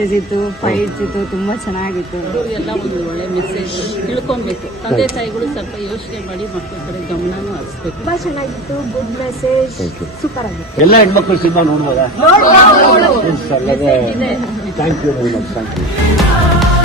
Message ಇತ್ತು, fights ಇತ್ತು, ತುಂಬಾ ಚೆನ್ನಾಗಿತ್ತು. ಎಲ್ಲ ಒಂದು ಒಳ್ಳೆ ಮೆಸೇಜ್ ತಿಳ್ಕೊಬೇಕು. ತಂದೆ ತಾಯಿಗಳು ಸ್ವಲ್ಪ ಯೋಚನೆ ಮಾಡಿ ಮಕ್ಕಳ ಕಡೆ ಗಮನನೂ ಹರಿಸ್ಬೇಕು. ತುಂಬಾ ಚೆನ್ನಾಗಿತ್ತು, ಗುಡ್ ಮೆಸೇಜ್, ಸೂಪರ್ ಆಗಿತ್ತು. ಎಲ್ಲ ಹೆಣ್ಮಕ್ಳು ಸಿನಿಮಾ ನೋಡ್ಬೋದಾ? ಮೆಸೇಜ್ ಇದೆ. Thank you very much. Thank you.